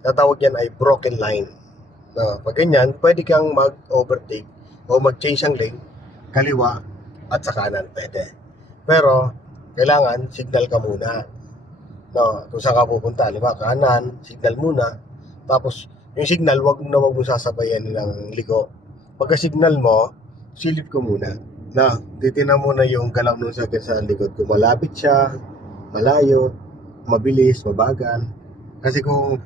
Tatawag yan ay broken line. No, pag ganyan, pwede kang mag-overtake o mag-change ang lane, kaliwa at sa kanan, pwede. Pero, kailangan signal ka muna. No, kung saan ka pupunta, diba? Kanan, signal muna. Tapos, yung signal, wag mong sasabayan ng liko. Pagka-signal mo, silip ko muna. Na, titignan mo na yung galaw nung sa likod. Kung malapit siya, malayo, mabilis, mabagal. Kasi kung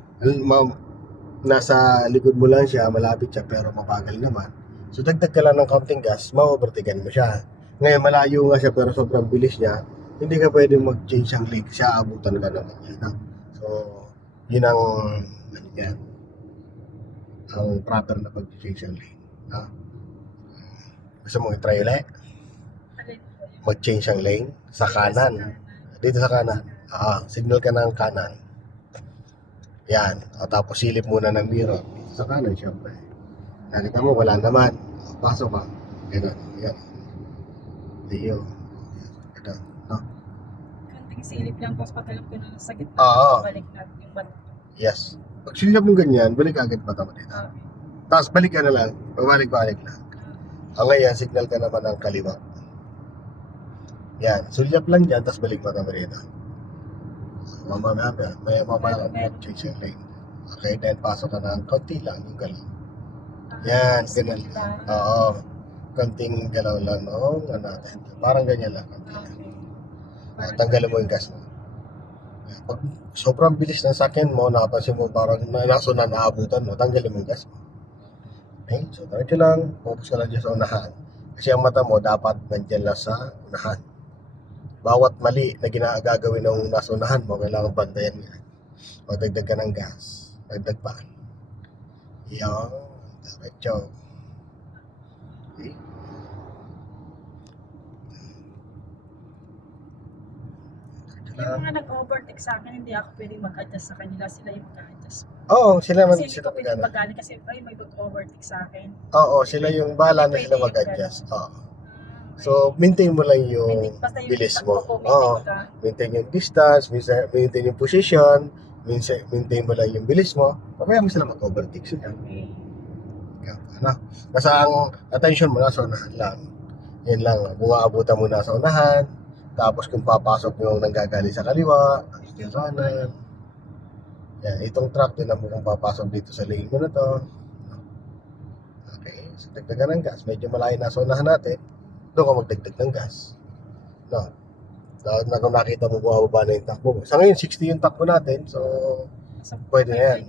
nasa likod mo lang siya, malapit siya, pero mabagal naman. So, dagdag ka lang ng counting gas, ma-overtaken mo siya. Ngayon, malayo nga siya, pero sobrang bilis niya, hindi ka pwede mag-change ang lane, siya abutan ka naman niya. No? So, yun ang, ano yan, ang proper na pag-change ang lane. No? Gusto mong i-try ulit? Mag-change ang lane sa kanan. Dito sa kanan. Signal ka ng kanan. Yan. O, tapos silip muna ng mirror. Dito sa kanan, syempre. Nakita mo, wala naman. Pasok ka. Ganun. Yan. Diyo. Ganun. No? Konting silip lang, tapos patalong ko na sa gitna. Oo. Balik natin yung balik. Yes. Pag silip mo ganyan, balik agad mata mo dito. Tapos balik ka na lang. Pabalik-balik lang. Ngayon, signal ka naman ng kaliwa. Yan. Sulyap lang dyan, tapos balik mata mo dito. Mamaya mag-change yung lane. Okay, then pasok ka ng konti lang yung galaw. Yan, ganun. Oo. Konting galaw lang, no? Natin. Parang ganyan lang. Konti lang. Tanggalin mo yung gas mo. Pag sobrang bilis ng sakyan mo, napansin mo parang nasunan naabutan mo, tanggalin mo yung gas mo. Okay, so diretso lang. Focus ka lang dyan sa unahan. Kasi ang mata mo dapat nandyan lang sa unahan. Bawat mali na gagawin ng nasa unahan mo, kailangan bantayan nga. Magdagdag ka ng gas. Dagdag pa. Yan. Diretso. Okay. Yung mga nag-overtake sa akin, hindi ako pwedeng mag-adjust sa kanila. Sila yung mag-adjust. Oo, sila man Kasi hindi sila ko pwedeng mag-ano. mag-ano kasi ay may mag-overtake sa akin. Oo, sila yung bahala na sila mag-adjust. Oo. So, maintain mo lang yung Basta yung bilis takbo mo. ko, Oo. maintain Maintain ko yung distance, maintain yung position, maintain mo lang yung bilis mo. Mamaya mo sila mag-overtake sila. Okay. Ano? Basta ang attention mo nasa unahan lang. Yan lang. Bumaabutan mo nasa unahan. Tapos kung papasok yung nanggagaling sa kaliwa, yung kanan. Yan. Itong truck din na mukhang papasok dito sa lane mo na to. Okay. So, dagdagan ng gas. Medyo malayo nasa unahan natin. Doon ka magdagdag ng gas. No. Dahil na kung nakita mo bumababa na yung takbo mo. Sa ngayon, 60 yung takbo natin. So, pwede na yan.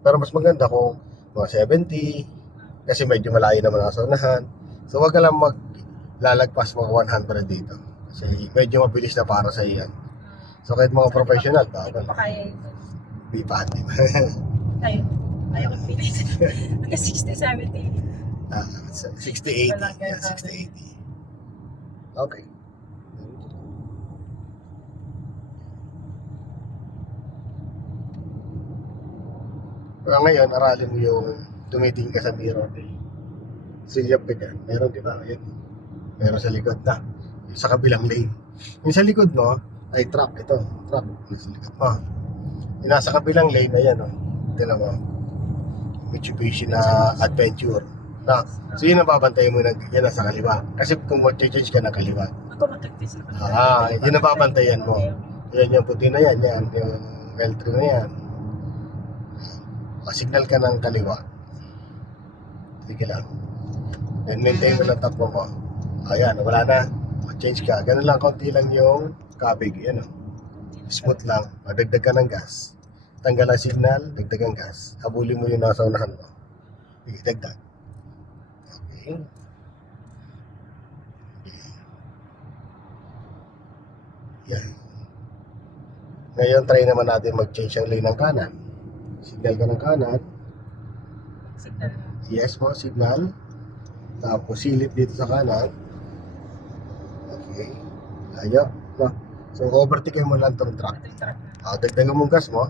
Pero mas maganda kung mga 70. Kasi medyo malayo naman nasa unahan. So, wag ka lang maglalagpas mga 100 dito. Kasi medyo mabilis na para sa iyan. So, kahit mga professional, Hindi ko pa kaya yun. di pa. Ayaw ko pilit. Hanggang 60, 70. 60-80. Yeah, 60-80. Okay. Pero ngayon, aralin mo yung tumitingin ka sa mirror. Silyap ka dyan. Meron, di ba? Ayan. Meron sa likod na. Yung sa kabilang lane. Yung sa likod mo, ay truck. Ito, truck. Yung sa likod mo. Yung nasa kabilang lane, ayan o. Tignan mo. Mitsubishi na Adventure. Na, so yun ang babantayan mo na yan nasa kaliwa. Kasi kung mag-change ka na kaliwa. Ako matagtis ako. Yun ang babantayan mo. Yan yung puti na yan, yan. Yung L3 na yan. Signal ka ng kaliwa. Sige lang. Then maintain mo lang takbo mo. Ayan, wala na. Mag-change ka. Ganun lang, konti lang yung kabig. Yan o. Smooth lang. Magdagdag ka ng gas. Tanggal ang signal, dagdag ang gas. Habulin mo yung nasa unahan mo. Sige, dagdag. Okay. Yan. Ngayon, try naman natin mag-change ang lane ng kanan. Signal ka ng kanan. Signal. Yes po, signal. Tapos silip dito sa kanan. Okay. Ayaw. No. So, overtaken mo lang tong truck. Dagdagan mo gas mo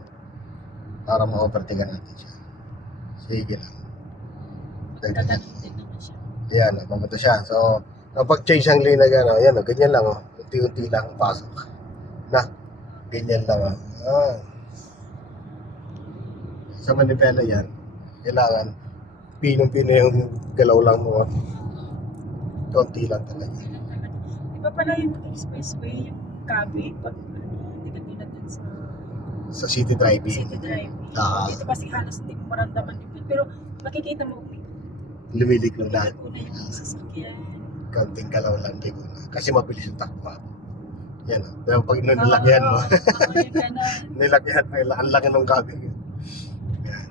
para ma-overtaken natin siya. Sige lang. Dagdagan. Yan, pumunta siya. So, kapag change ang lane na gano'n, yan, ganyan lang. Unti-unti lang, pasok. Na, ganyan lang. Sa Manibela yan, kailangan pinong-pino yung galaw lang mo. Konti lang talaga. Iba pala yung expressway, yung Kabe, pag hindi ka tulad dun sa Sa city driving. city driving. Ah. Dito kasi halos hindi mo maramdaman yung pero makikita mo Lumilik lang lahat. una yung mga sasakyan. Kaunting galaw lang, di ko na. Kasi mabilis yung takbo. Yan o. Pero pag nilakyan mo, Oo, yung ganun. nilakyan mo, ang laki ng cabin. Yan.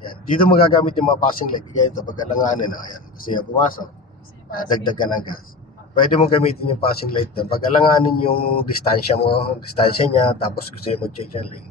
Yan. Dito magagamit yung mga passing light. Kaya ito, pag alanganin na, ayan. Kasi yung pumasok, Kasi parang- dagdag ka ng gas. Pwede mo gamitin yung passing light doon. Pag alanganin yung distansya mo, distansya niya, tapos gusto mo mag-check yung lane.